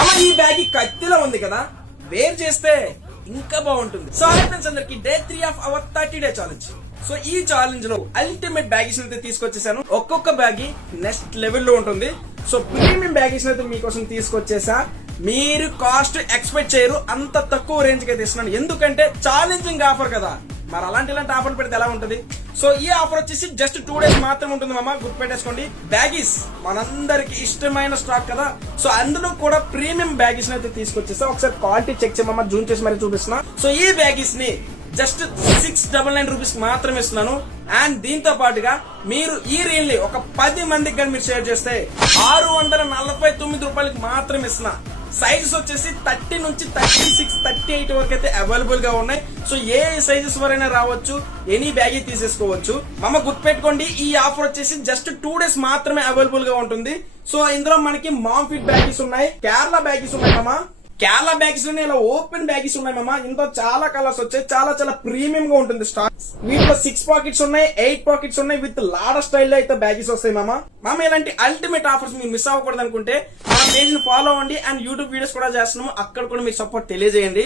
మామ ఈ బ్యాగ్ కత్తిలో ఉంది కదా, వేర్ చేస్తే ఇంకా బాగుంటుంది. సో హై ఫ్రెండ్స్, అందరికి day 3 of our 30 day challenge. So ఈ ఛాలెంజ్ లో అల్టిమేట్ బ్యాగీస్ అయితే తీసుకొచ్చేసాను. ఒక్కొక్క బ్యాగ్ నెక్స్ట్ లెవెల్ లో ఉంటుంది. సో ప్రీమియం బ్యాగీస్ అయితే మీకోసం తీసుకొచ్చేసా. మీరు కాస్ట్ ఎక్స్పెక్ట్ చేయరు, అంత తక్కువ రేంజ్ కి అయితే ఇస్తున్నాను. ఎందుకంటే ఛాలెంజింగ్ ఆఫర్ కదా, మరి ఇలాంటి ఆఫర్ పెడితే ఎలా ఉంటుంది. సో ఈ ఆఫర్ వచ్చేసి జస్ట్ 2 days మాత్రమే ఉంటుంది మామ, గుర్తుపెట్టేసుకోండి. బ్యాగీస్ మనందరికి ఇష్టమైన స్టాక్ కదా, సో అందులో కూడా ప్రీమియం బ్యాగీస్ అయితే తీసుకొచ్చేస్తా. ఒకసారి క్వాలిటీ చెక్ చేయమమ్మా, జూమ్ చేసి మరీ చూపిస్తున్నా. సో ఈ బ్యాగీస్ ని జస్ట్ 699 రూపీస్ మాత్రమే ఇస్తున్నాను. అండ్ దీంతో పాటుగా మీరు ఈ రీల్ ని ఒక 10 మందికి కానీ మీరు షేర్ చేస్తే 649 రూపాయలకి మాత్రమే ఇస్తున్నా. సైజెస్ వచ్చేసి 30 నుంచి 36, 38 వరకు అయితే అవైలబుల్ గా ఉన్నాయి. సో ఏ సైజెస్ వరైనా రావచ్చు, ఎనీ బ్యాగ్ తీసేసుకోవచ్చు. మమ్మ గుర్తుపెట్టుకోండి, ఈ ఆఫర్ వచ్చేసి జస్ట్ 2 days మాత్రమే అవైలబుల్ గా ఉంటుంది. సో ఇందులో మనకి మామ్ ఫిట్ బ్యాగీస్ ఉన్నాయి, కేరళ బ్యాగీస్ ఉన్నాయి మామ. కేరళ బ్యాగ్స్ లోనే ఇలా ఓపెన్ బ్యాగీస్ ఉన్నాయి మామ. ఇందులో చాలా కలర్స్ వచ్చాయి, చాలా చాలా ప్రీమియం గా ఉంటుంది స్టాక్. వీటిలో 6 పాకెట్స్ ఉన్నాయి, 8 పాకెట్స్ ఉన్నాయి, విత్ లాడ స్టైల్ లో అయితే బ్యాగీస్ వస్తాయి మామ. ఇలాంటి అల్టిమేట్ ఆఫర్స్ మీరు మిస్ అవ్వకూడదు అనుకుంటే మన పేజ్ ని ఫాలో అవ్వండి. అండ్ యూట్యూబ్ వీడియోస్ కూడా చేస్తున్నాము, అక్కడ కూడా మీరు సపోర్ట్ తెలియజేయండి.